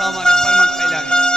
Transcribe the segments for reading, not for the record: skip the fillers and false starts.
سامانه فرمان خیلانی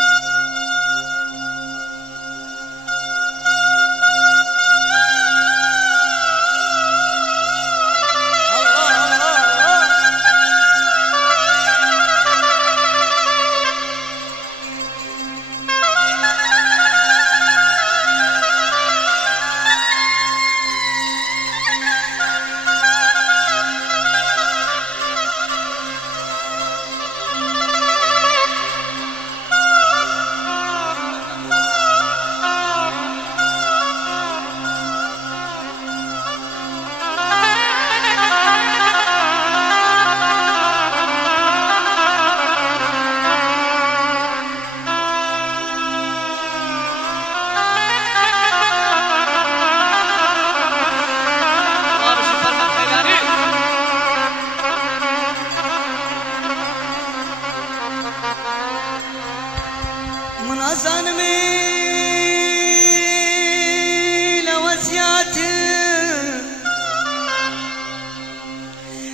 منازانمي لوزياتي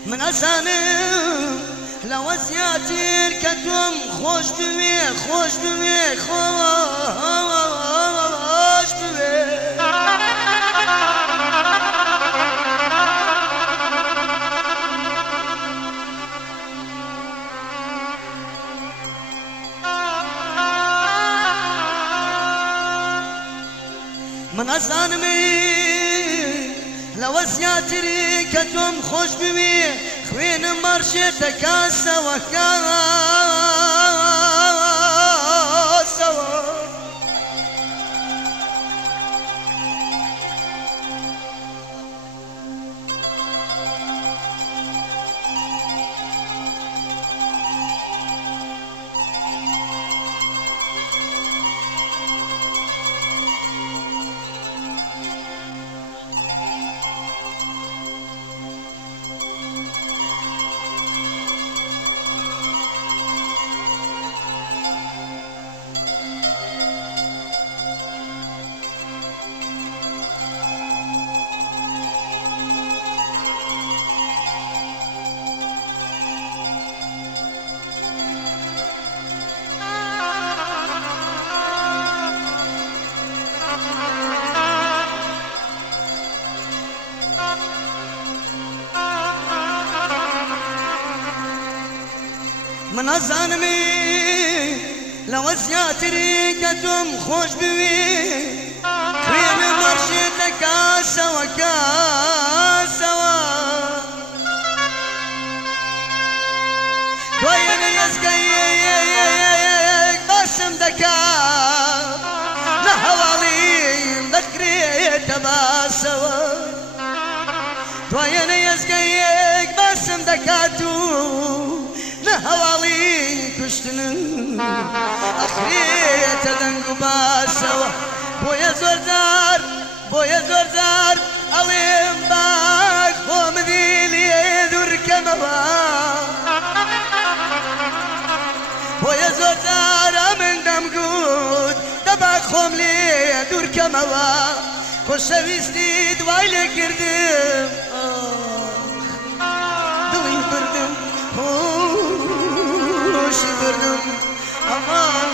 منازانم لوزياتي كدوم خوش بوي خوش بوي خوش بوي من أزانمي لو زياتري كتوم خوش بوي خوين مرشتك سوا سوا من أزانمي لو زياتري كتوم خوش بوي خوين مرشتك سوا سوا دوين يزقيك باسم دكا نهوالي ذكريت باسوا دوين يزقيك باسم دكاتو نهوالي كشتن أخريت دنق باسوا بويا زوردار أليم باك خوم ذيلي ذور كموا بويا زوردار من دمقود دباك خوم لي ذور كموا خوشويستي دوايلي كردم دلي بردم خوشي بردم أمان